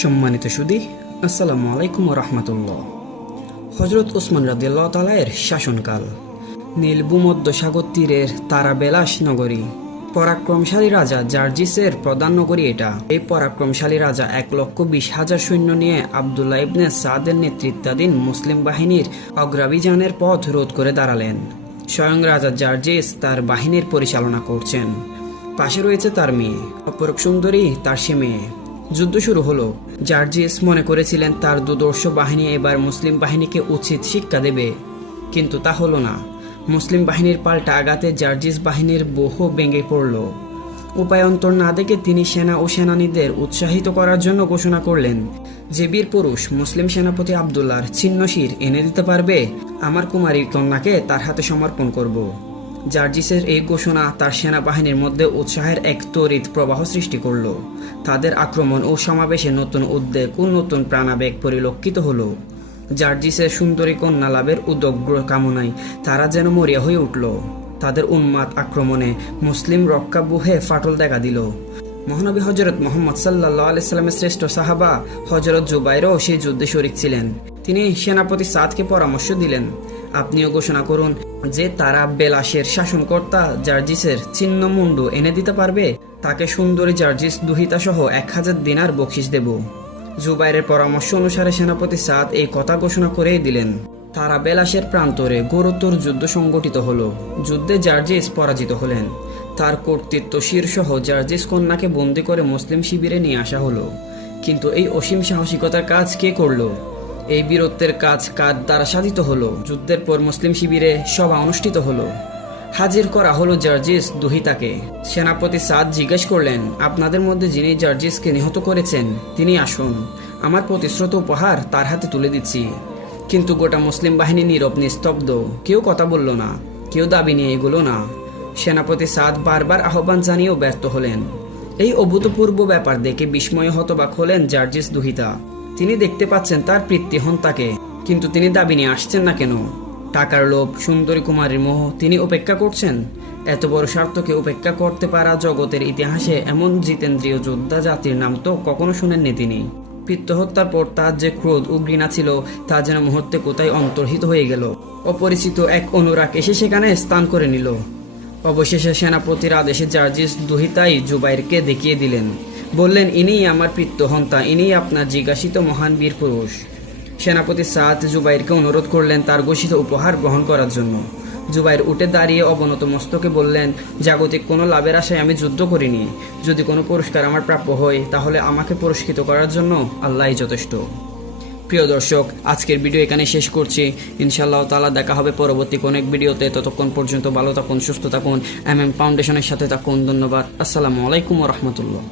সম্মানিত সুধী, আসসালামু আলাইকুম রাহমাতুল্লাহ। হযরত ওসমান রাদিয়াল্লাহু তাআলা এর শাসনকাল। নীল ভূমধ্য সাগর তীরের তারাবেলাস নগরী, পরাক্রমশালী রাজা জার্জিসের প্রধান নগরী এটা। এই পরাক্রমশালী রাজা 1,20,000 সৈন্য নিয়ে আবদুল্লাহ ইবনে সাদের নেতৃত্বাধীন মুসলিম বাহিনীর অগ্রাভিযানের পথ রোধ করে দাঁড়ালেন। স্বয়ং রাজা জার্জিস তার বাহিনীর পরিচালনা করছেন। পাশে রয়েছে তার মেয়ে, অপরূপ সুন্দরী তার সে মেয়ে। যুদ্ধ শুরু হলো। জার্জিস মনে করেছিলেন তার দুর্ধর্ষ বাহিনী এবার মুসলিম বাহিনীকে উচিত শিক্ষা দেবে, কিন্তু তা হলো না। মুসলিম বাহিনীর পাল্টা আঘাতে জার্জিস বাহিনীর বহু ভেঙে পড়ল। উপায়ন্তর না দেখে তিনি সেনা ও সেনানীদের উৎসাহিত করার জন্য ঘোষণা করলেন, যে বীর পুরুষ মুসলিম সেনাপতি আবদুল্লাহর ছিন্নশির এনে দিতে পারবে, আমার কুমারী কন্যাকে তার হাতে সমর্পণ করব। জার্জিসের এই ঘোষণা তার সেনাবাহিনীর মধ্যে উৎসাহের এক তড়িৎ প্রবাহ সৃষ্টি করল। তাদের আক্রমণ ও সমাবেশে নতুন উদ্বেগ ও নতুন প্রাণাবেগ পরিলক্ষিত হলো। জার্জিসের সুন্দরী কন্যা লাভের উদগ্র কামনায় তারা যেন মরিয়া হয়ে উঠল। তাদের উন্মাদ আক্রমণে মুসলিম রক্ষাব্যূহে ফাটল দেখা দিল। মহানবী হযরত মুহাম্মদ সাল্লাল্লাহু আলাইহি সাল্লামের শ্রেষ্ঠ সাহাবা হযরত জুবাইরও সেই যুদ্ধে শরিক ছিলেন। তিনি সেনাপতি সাদকে পরামর্শ দিলেন, আপনিও ঘোষণা করুন যে তারা বেলাসের শাসনকর্তা জার্জিসের ছিন্ন মুন্ডু এনে দিতে পারবে, তাকে সুন্দরী জার্জিস দুহিতা সহ 1000 দিনার বকশিশ দেব। জুবাইরের পরামর্শ অনুসারে সেনাপতি সাদ এই কথা ঘোষণা করেই দিলেন। তারা বেলাসের প্রান্তরে ঘোরতর যুদ্ধ সংগঠিত হলো। যুদ্ধে জার্জিস পরাজিত হলেন। তার কর্তৃত্ব শীর্ষহ জার্জিস কন্যাকে বন্দি করে মুসলিম শিবিরে নিয়ে আসা হলো। কিন্তু এই অসীম সাহসিকতার কাজ কে করলো? এই বীরত্বের কাজ কার দ্বারা সাধিত হলো? যুদ্ধের পর মুসলিম শিবিরে সভা অনুষ্ঠিত হলো। হাজির করা হলো জার্জিস দুহিতাকে। সেনাপতি সাদ জিজ্ঞেস করলেন, আপনাদের মধ্যে যিনি জার্জিসকে নিহত করেছেন তিনি আসুন, আমার প্রতিশ্রুত উপহার তার হাতে তুলে দিচ্ছি। কিন্তু গোটা মুসলিম বাহিনী নীরব নিস্তব্ধ, কেউ কথা বলল না, কেউ দাবি নিয়ে এগুলো না। সেনাপতি সাদ বারবার আহ্বান জানিয়েও ব্যর্থ হলেন। এই অভূতপূর্ব ব্যাপার দেখে বিস্ময়ে হতবাক হলেন জার্জিস দুহিতা। তিনি দেখতে পাচ্ছেন তার পিতৃহন্তাকে, কিন্তু তিনি দাবি নিয়ে আসছেন না কেন? টাকার লোভ, সুন্দরী কুমারীর মোহ তিনি উপেক্ষা করছেন? এত বড় স্বার্থকে উপেক্ষা করতে পারা জগতের ইতিহাসে এমন জিতেন্দ্রীয় যোদ্ধা জাতির নাম তো কখনো শুনেননি তিনি। পিতৃহত্যার পর তার যে ক্রোধ ও ঘৃণা ছিল তা যেন মুহূর্তে কোথায় অন্তর্হিত হয়ে গেল। অপরিচিত এক অনুরাগ এসে সেখানে স্থান করে নিল। অবশেষে সেনাপতির আদেশে জার্জিস দুহিতাই জুবাইরকে দেখিয়ে দিলেন। বললেন, ইনিই আমার পিতৃহন্তা, ইনিই আপনার জিজ্ঞাসিত মহান বীর পুরুষ। সেনাপতি সাদ জুবাইরকে অনুরোধ করলেন তার ঘোষিত উপহার গ্রহণ করার জন্য। জুবাইর উঠে দাঁড়িয়ে অবনত মস্তকে বললেন, জাগতিক কোনো লাভের আশায় আমি যুদ্ধ করিনি। যদি কোনো পুরস্কার আমার প্রাপ্য হয় তাহলে আমাকে পুরস্কৃত করার জন্য আল্লাহই যথেষ্ট। প্রিয় দর্শক, আজকের ভিডিও এখানে শেষ করছি। ইনশাআল্লাহ তাআলা দেখা হবে পরবর্তী কোনো এক ভিডিওতে। ততক্ষণ পর্যন্ত ভালো থাকুন, সুস্থ থাকুন, ফাউন্ডেশনের সাথে থাকুন। ধন্যবাদ। আসসালামু আলাইকুম ওয়া রাহমাতুল্লাহ।